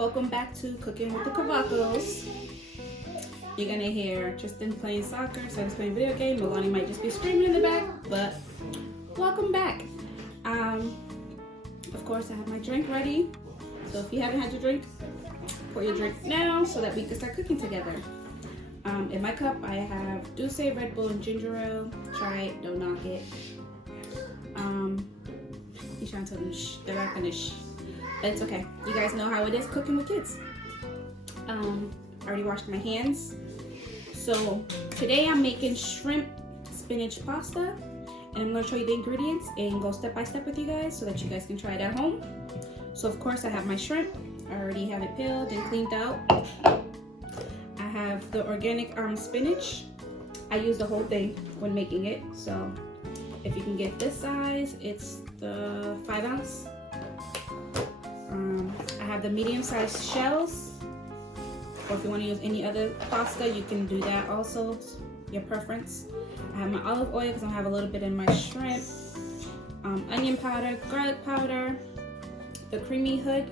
Welcome back to Cooking with the Cavacos. You're gonna hear Tristan playing soccer, Sam's playing video game, Milani might just be screaming in the back, but welcome back. Of course I have my drink ready, so if you haven't had your drink, pour your drink now so that we can start cooking together. In my cup I have Douce, Red Bull, and ginger ale. Try it, don't knock it. He's trying to tell them shh, they're not gonna shh. But it's okay. You guys know how it is cooking with kids. I already washed my hands. So today I'm making shrimp spinach pasta, and I'm gonna show you the ingredients and go step by step with you guys so that you guys can try it at home. So of course I have my shrimp. I already have it peeled and cleaned out. I have the organic spinach. I use the whole thing when making it. So if you can get this size, it's the 5 ounce. I have the medium-sized shells, or if you want to use any other pasta, you can do that also, your preference. I have my olive oil because I have a little bit in my shrimp, onion powder, garlic powder, the creamy hood,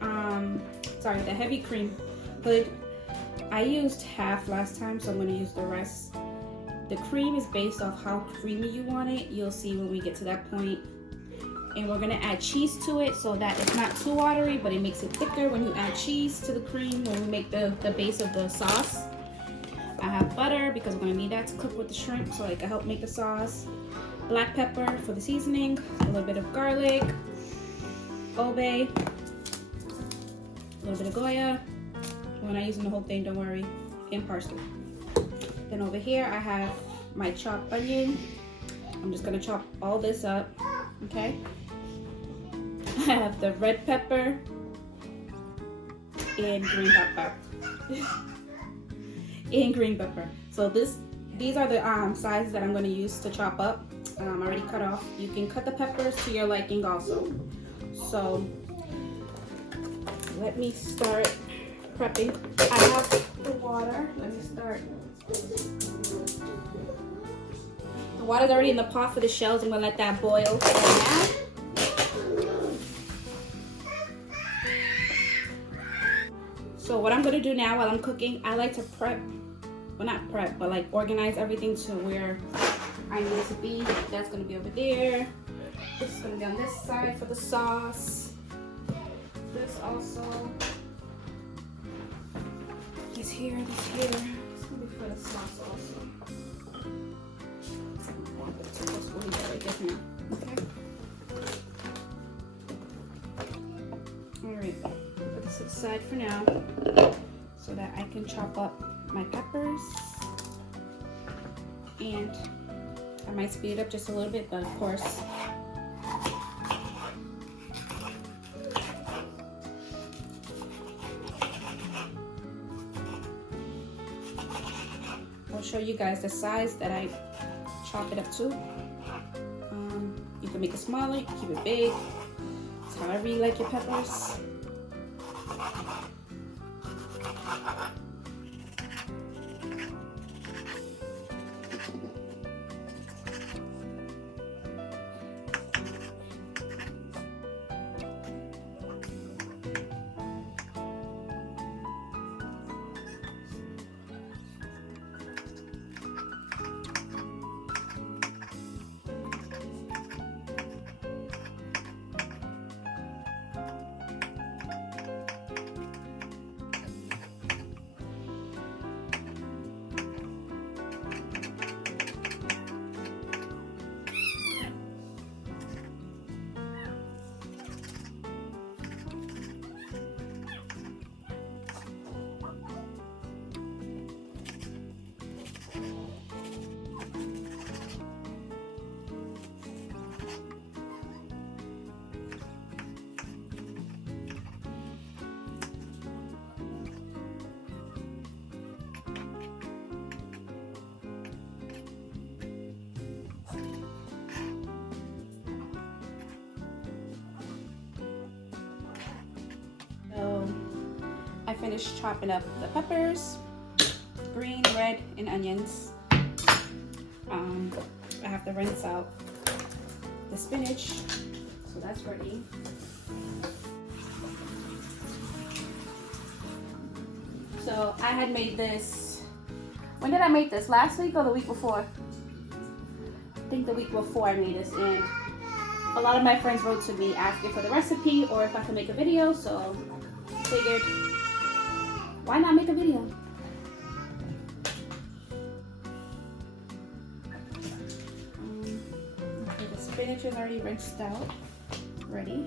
the heavy cream hood. I used half last time, so I'm going to use the rest. The cream is based off how creamy you want it. You'll see when we get to that point. And we're gonna add cheese to it so that it's not too watery, but it makes it thicker when you add cheese to the cream when we make the base of the sauce. I have butter because we're gonna need that to cook with the shrimp so it can help make the sauce. Black pepper for the seasoning, a little bit of garlic, obe, a little bit of Goya. We're not using the whole thing, don't worry, and parsley. Then over here I have my chopped onion. I'm just gonna chop all this up, okay? I have the red pepper and green pepper. And green pepper. So these are the sizes that I'm going to use to chop up. Already cut off. You can cut the peppers to your liking also. So let me start prepping. I have the water. Let me start. The water's already in the pot for the shells. I'm going to let that boil right now. So what I'm gonna do now while I'm cooking, I like to prep, well not prep, but like organize everything to where I need it to be. That's gonna be over there. This is gonna be on this side for the sauce. This also is here, this here. It's gonna be for the sauce also. It's supposed to be right there now, okay? All right. Put this aside for now so that I can chop up my peppers, and I might speed it up just a little bit, but of course I'll show you guys the size that I chop it up to. You can make it smaller, you can keep it big. It's however you like your peppers. I finished chopping up the peppers, green, red, and onions. I have to rinse out the spinach, so that's ready. So I had made this, when did I make this? Last week or the week before? I think the week before I made this, and a lot of my friends wrote to me asking for the recipe or if I could make a video, so figured, why not make a video? Okay, the spinach is already rinsed out, ready.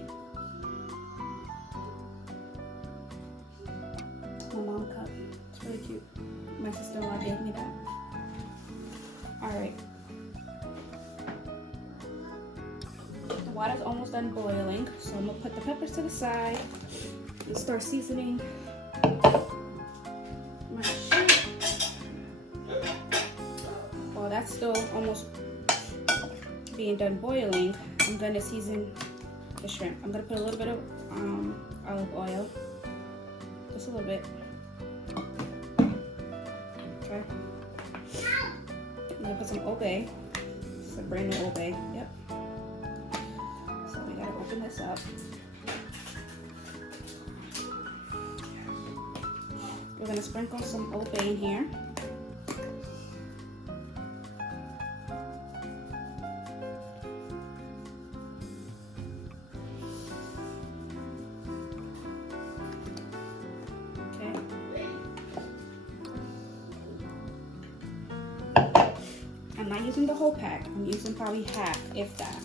My mom cup, it's really cute. My sister-in-law gave me that. All right. The water's almost done boiling, so I'm gonna put the peppers to the side and start seasoning my shrimp. While that's still almost being done boiling, I'm gonna season the shrimp. I'm gonna put a little bit of olive oil, just a little bit. Okay. I'm gonna put some obey. This is a brand new obey. Yep. So we gotta open this up. We're gonna sprinkle some obey in here. Okay. I'm not using the whole pack. I'm using probably half, if that.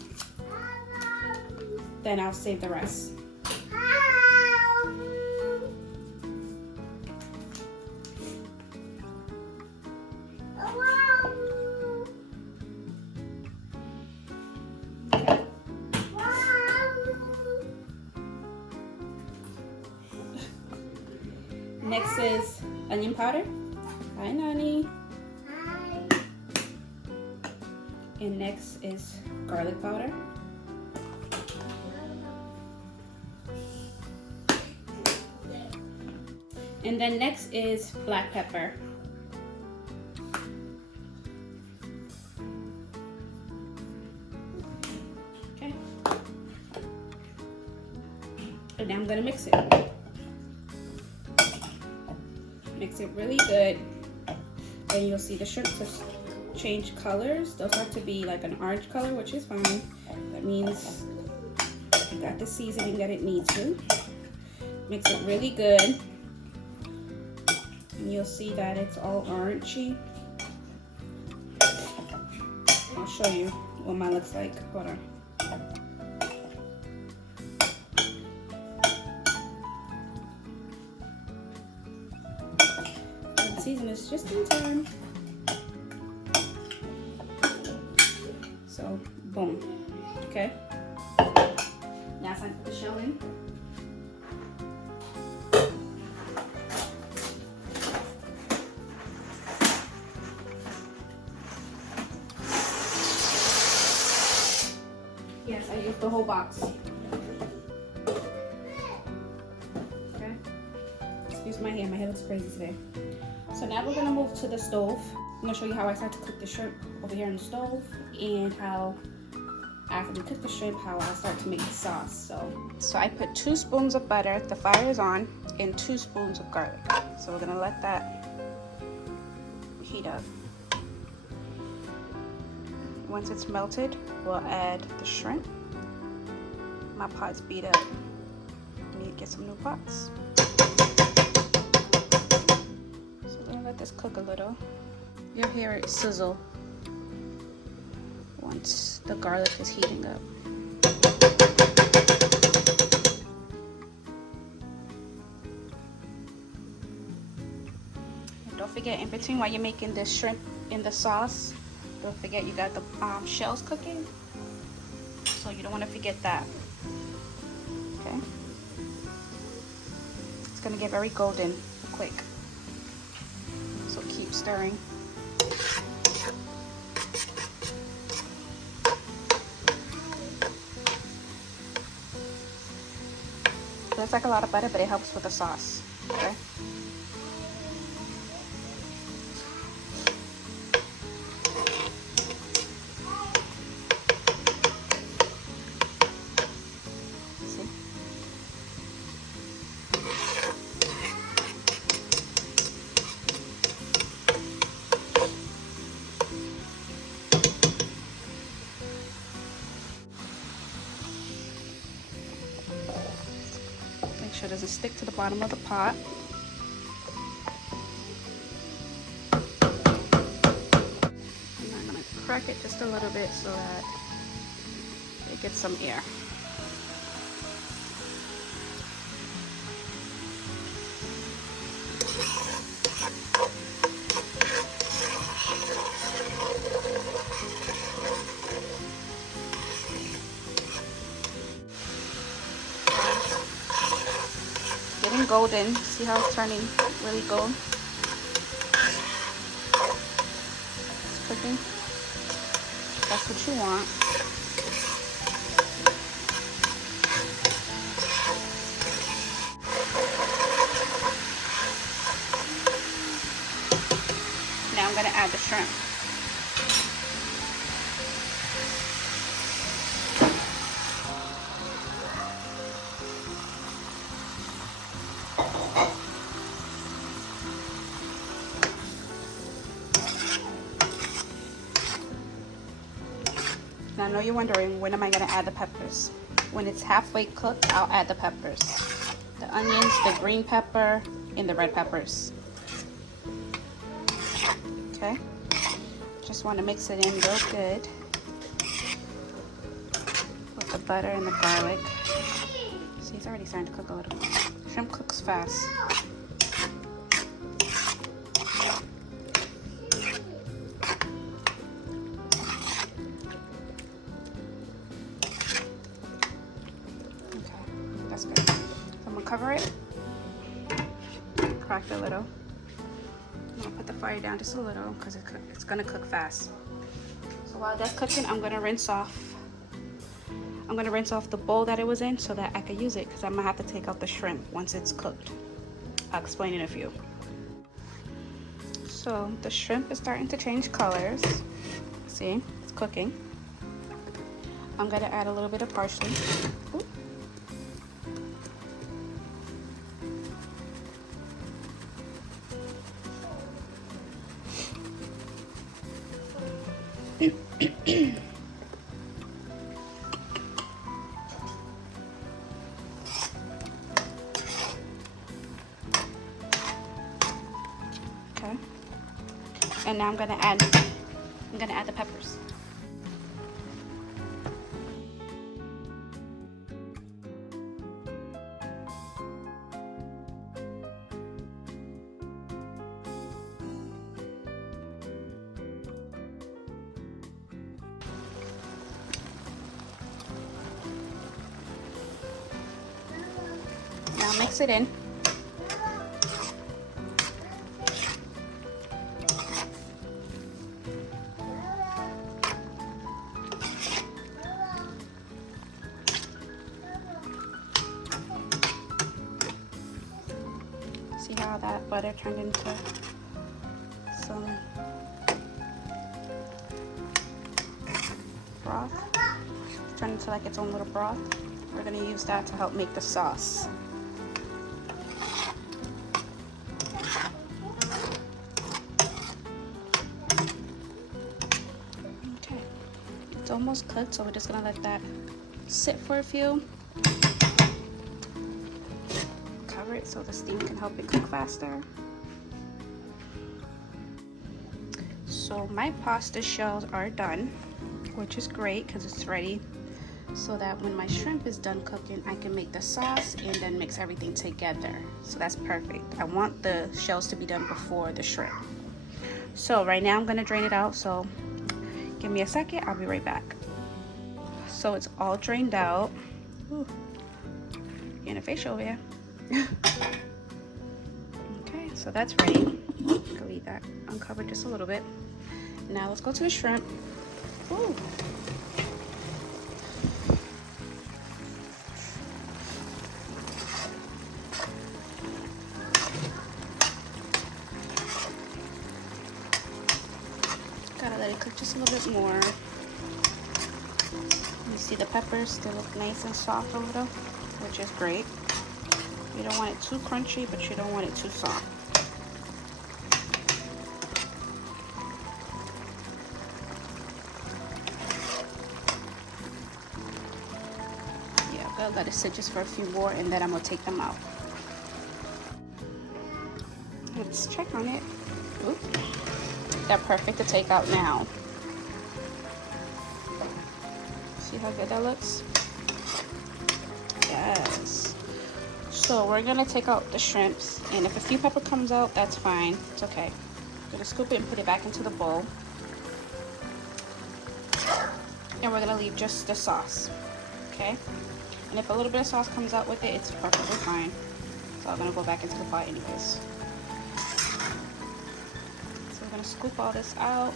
Then I'll save the rest. Okay. Next is onion powder. Hi, Nani. And next is garlic powder. And then next is black pepper. Okay. And now I'm gonna mix it. Mix it really good. And you'll see the shrimp change colors. They'll start to be like an orange color, which is fine. That means you got the seasoning that it needs to. Mix it really good. And you'll see that it's all orangey. I'll show you what mine looks like. Hold on. The season is just in time. So, boom. Okay. Now it's time to put the shell in. Yes, I used the whole box. Okay. Excuse my hair. My hair looks crazy today. So now we're gonna move to the stove. I'm gonna show you how I start to cook the shrimp over here on the stove, and how after we cook the shrimp, how I start to make the sauce. So I put 2 spoons of butter, the fire is on, and 2 spoons of garlic. So we're gonna let that heat up. Once it's melted, we'll add the shrimp. My pot's beat up. I need to get some new pots. So we're gonna let this cook a little. You'll hear it sizzle once the garlic is heating up. And don't forget, in between while you're making the shrimp in the sauce, don't forget you got the shells cooking. So you don't want to forget that. Okay? It's gonna get very golden quick. So keep stirring. Looks like a lot of butter, but it helps with the sauce. Okay. See? sure it doesn't stick to the bottom of the pot. And I'm gonna crack it just a little bit so that it gets some air. Getting golden. See how it's turning really gold? It's cooking. That's what you want. Now I'm going to add the shrimp. Now I know you're wondering, when am I going to add the peppers? When it's halfway cooked, I'll add the peppers. The onions, the green pepper, and the red peppers. Okay? Just want to mix it in real good with the butter and the garlic. See, it's already starting to cook a little. Shrimp cooks fast. That's good. So I'm gonna cover it, crack it a little. I'm gonna put the fire down just a little because it's gonna cook fast. So while that's cooking, I'm gonna rinse off the bowl that it was in so that I can use it, because I'm gonna have to take out the shrimp once it's cooked. I'll explain in a few. So the shrimp is starting to change colors. See, it's cooking. I'm gonna add a little bit of parsley. Ooh. Okay. And now I'm gonna add the peppers. Now mix it in. See how that butter turned into some broth? It's turned into like its own little broth. We're gonna use that to help make the sauce. Okay, it's almost cooked, so we're just gonna let that sit for a few. Cover it so the steam can help it cook faster. So my pasta shells are done, which is great because it's ready, so that when my shrimp is done cooking, I can make the sauce and then mix everything together. So that's perfect. I want the shells to be done before the shrimp. So right now I'm gonna drain it out, so give me a second, I'll be right back. So it's all drained out. Ooh, getting a facial over here. Okay, so that's ready. I'll leave that uncovered just a little bit. Now let's go to the shrimp. Ooh. Gotta let it cook just a little bit more. You see the peppers still look nice and soft a little, which is great. You don't want it too crunchy, but you don't want it too soft. Yeah, I'll let it sit just for a few more, and then I'm gonna take them out. let's check on it. Oop. They're perfect to take out now. See how good that looks? Yes. So we're gonna take out the shrimps, and if a few pepper comes out, that's fine. It's okay. I'm gonna scoop it and put it back into the bowl. And we're gonna leave just the sauce, okay? And if a little bit of sauce comes out with it, it's perfectly fine. So I'm gonna go back into the pot anyways. So we're gonna scoop all this out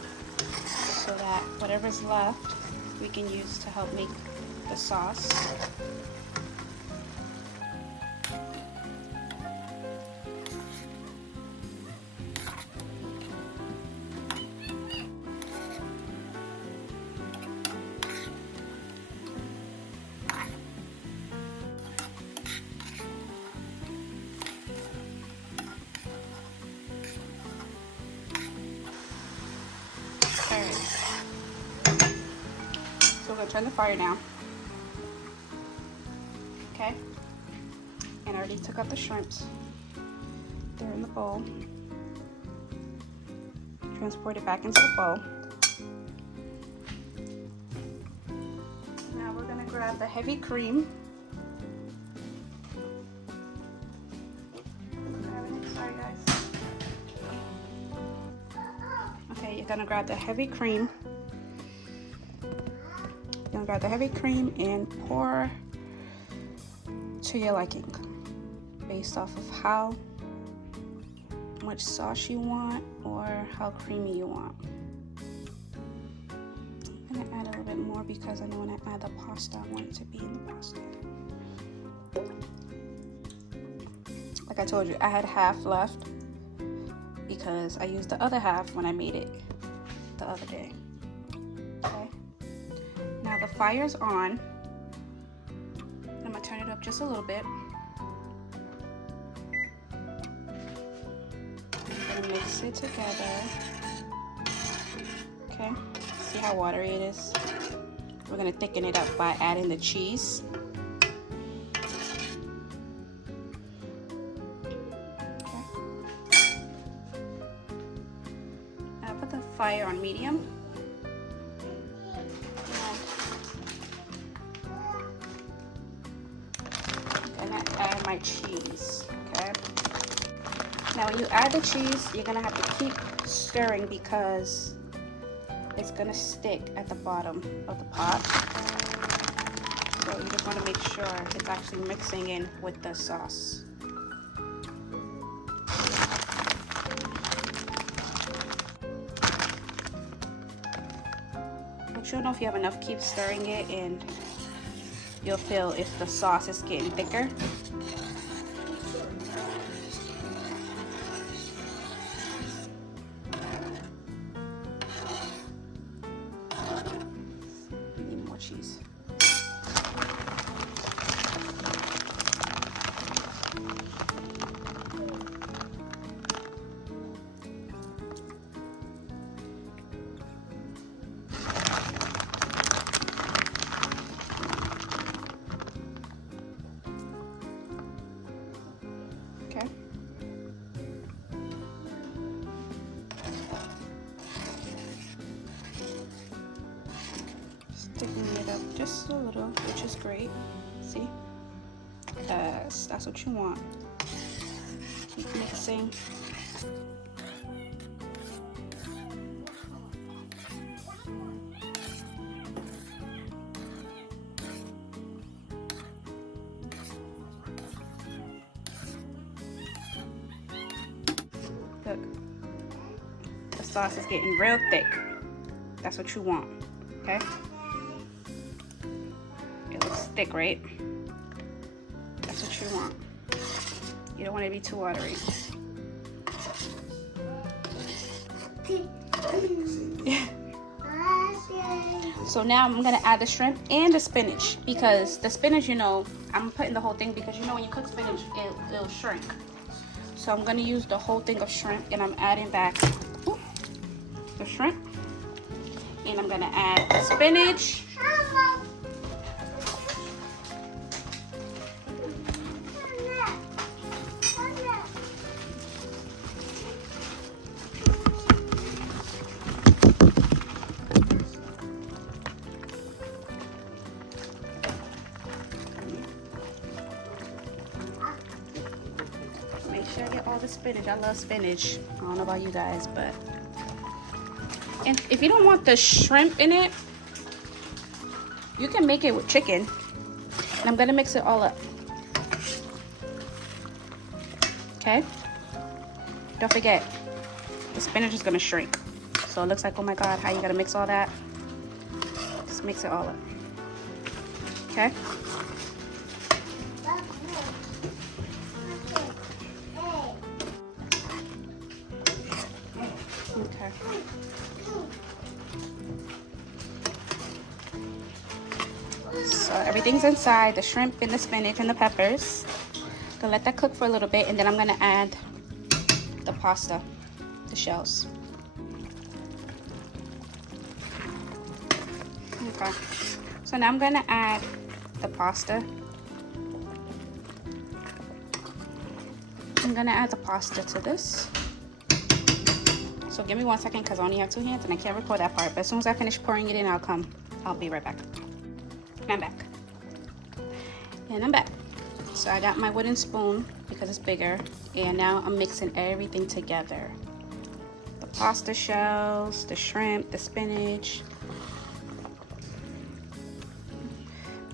so that whatever's left, we can use to help make the sauce. So we're gonna turn the fire down. Okay. And I already took out the shrimps. They're in the bowl. Transport it back into the bowl. Now we're gonna grab the heavy cream. Sorry guys. Okay, you're gonna grab the heavy cream. You're gonna grab the heavy cream and pour to your liking, based off of how much sauce you want or how creamy you want. I'm gonna add a little bit more because I know when I add the pasta, I want it to be in the pasta. Like I told you, I had half left because I used the other half when I made it the other day. Okay. Now the fire's on. I'm gonna turn it up just a little bit. And mix it together. Okay. See how watery it is? We're gonna thicken it up by adding the cheese. Put the fire on medium. And I'm gonna add my cheese, okay? Now when you add the cheese, you're gonna have to keep stirring because it's gonna stick at the bottom of the pot. So you just wanna make sure it's actually mixing in with the sauce. But you'll know if you have enough, keep stirring it, and you'll feel if the sauce is getting thicker. Need more cheese. Okay. Sticking it up just a little, which is great. See? Yes, that's what you want. Keep mixing. Look, the sauce is getting real thick. That's what you want, okay? It looks thick, right? That's what you want. You don't want it to be too watery. So now I'm gonna add the shrimp and the spinach, because the spinach, you know, I'm putting the whole thing because you know when you cook spinach, it'll shrink. So I'm gonna use the whole thing of shrimp, and I'm adding back the shrimp, and I'm gonna add the spinach. spinach. I love spinach. I don't know about you guys, but... And if you don't want the shrimp in it, you can make it with chicken. And I'm gonna mix it all up. Okay? Don't forget, the spinach is gonna shrink. So it looks like, oh my God, how you gotta mix all that? Just mix it all up. Okay? Okay. So everything's inside, the shrimp and the spinach and the peppers. Gonna let that cook for a little bit, and then I'm gonna add the pasta, the shells. Okay. So now I'm gonna add the pasta. I'm gonna add the pasta to this. So give me 1 second because I only have 2 hands and I can't record that part. But as soon as I finish pouring it in, I'll be right back. And I'm back. And I'm back. So I got my wooden spoon because it's bigger. And now I'm mixing everything together. The pasta shells, the shrimp, the spinach.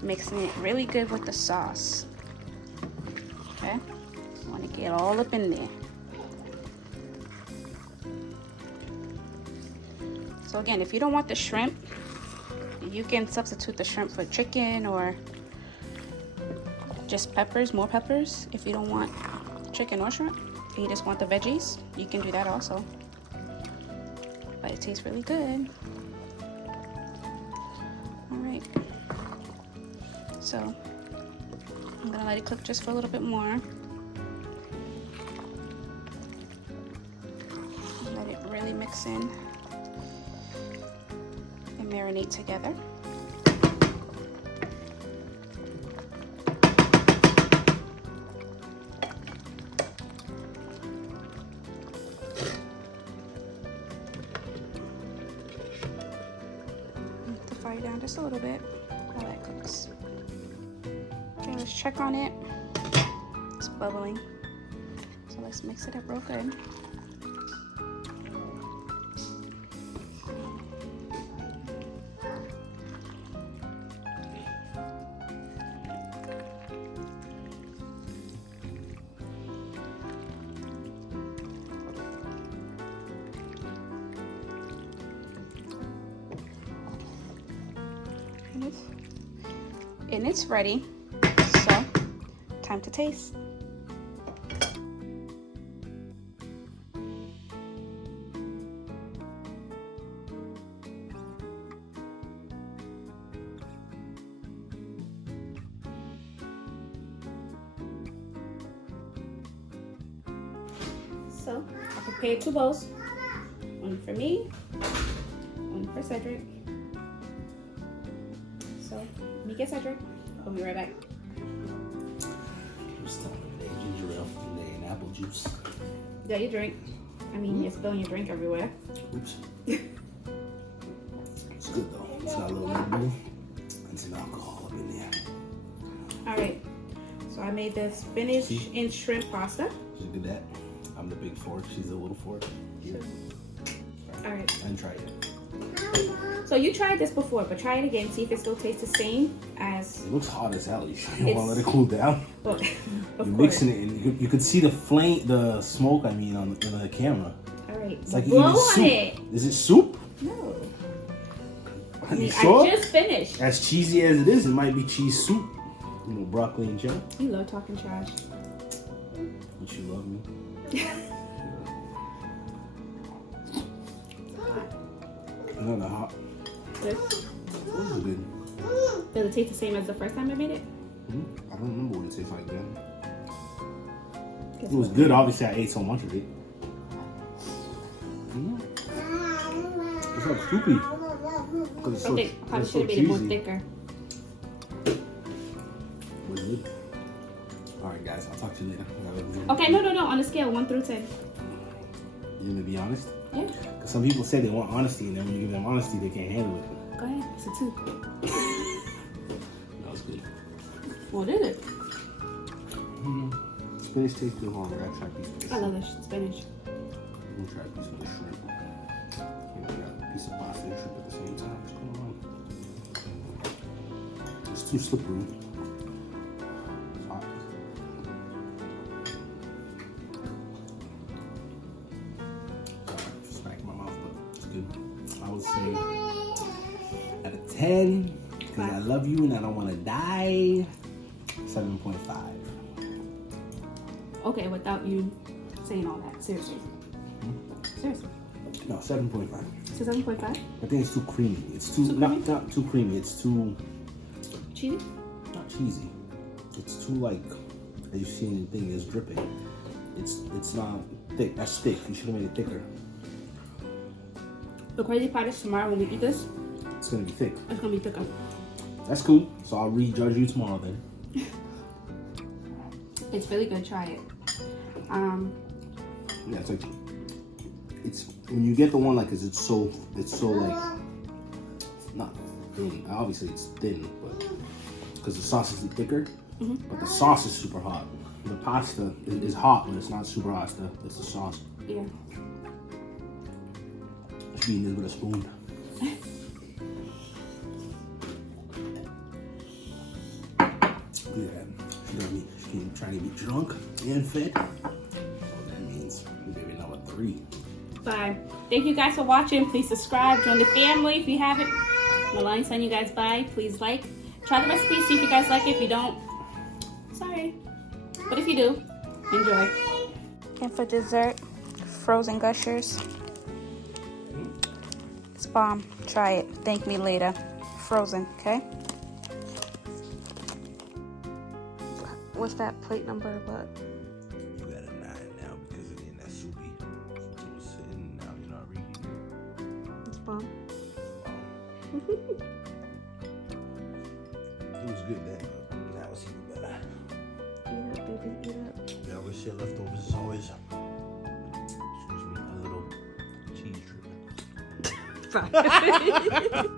Mixing it really good with the sauce. Okay? I want to get all up in there. So again, if you don't want the shrimp, you can substitute the shrimp for chicken or just peppers, more peppers. If you don't want chicken or shrimp, if you just want the veggies, you can do that also. But it tastes really good. All right. So I'm gonna let it cook just for a little bit more. Let it really mix in. Marinate together. Put the fire down just a little bit while that cooks. Okay, let's check on it. It's bubbling. So let's mix it up real good. And it's ready, so time to taste. So I prepared 2 bowls, one for me, one for Cedric. So let me get Cedric. I'll be right back. Just telling them they ginger ale and apple juice. Yeah, you drink. I mean, you're spilling your drink everywhere. Oops. It's good though. It's got a little Red Bull and some alcohol up in there. All right. So I made the spinach and shrimp pasta. She's good at that. I'm the big fork. She's the little fork. Here. All right. I didn't try it. So you tried this before, but try it again. See if it still tastes the same as. It looks hot as hell. You want to let it cool down? Well, You're mixing it, and you could see the flame, the smoke. I mean, on the camera. All right. It's like blow eating soup. on it. Is it soup? No. Are you I sure? just finished. As cheesy as it is, it might be cheese soup. You know, broccoli and cheddar. You love talking trash. Don't you love me? No, not hot. This. It good. Does it taste the same as the first time I made it? I don't remember what it tastes like then. It was good. Obviously, I ate so much of it. It's like soupy. It's Okay, probably should have made it more thicker. Was good. All right, guys. I'll talk to you later. Okay, no. On a scale 1 through 10. You gonna be honest? Yeah. Because some people say they want honesty, and then when you give them honesty, they can't handle it. Go ahead. It's a 2. That was good. What is it? spinach tastes good. Hold on, I gotta try a piece of this. I love this spinach. I'm gonna try a piece of the shrimp. We got a piece of pasta and shrimp at the same time. What's going on? It's too slippery. It's hot. Smack in my mouth, but it's good. I would say out of 10, because I love you and I don't want to die, 7.5. Okay, without you saying all that. Seriously. Seriously. No, 7.5. So 7.5? I think it's too creamy. It's too, not too creamy. It's too cheesy. Not cheesy. It's too like, as you see in the thing, it's dripping. It's not thick. That's thick. You should have made it thicker. The crazy part is tomorrow when we eat this, It's gonna be thick. it's gonna be thicker. That's cool. So I'll rejudge you tomorrow then. It's really good. Try it. Yeah, it's like it's when you get the one like, 'cause it's so like not thin. Obviously it's thin, but because the sauce is thicker. But the sauce is super hot. The pasta is hot, but it's not super hot. It's the sauce. Yeah. I should be eating this with a spoon. Yeah, she trying to be drunk and fed. So that means maybe another 3. Bye. Thank you guys for watching. Please subscribe, join the family if you haven't. Melanie saying you guys bye. Please like. Try the recipe, see if you guys like it. If you don't, sorry. But if you do, enjoy. And for dessert, frozen gushers. It's bomb. Try it. Thank me later. Frozen, okay? What's that plate number? What? You got a 9 now because it's in that soupy. So it's sitting now. You're not reheating. It's bomb. It was good then, but now it's even better. Eat up, baby. Eat up. Yeah, with shit leftovers is always, excuse me, a little cheese drip.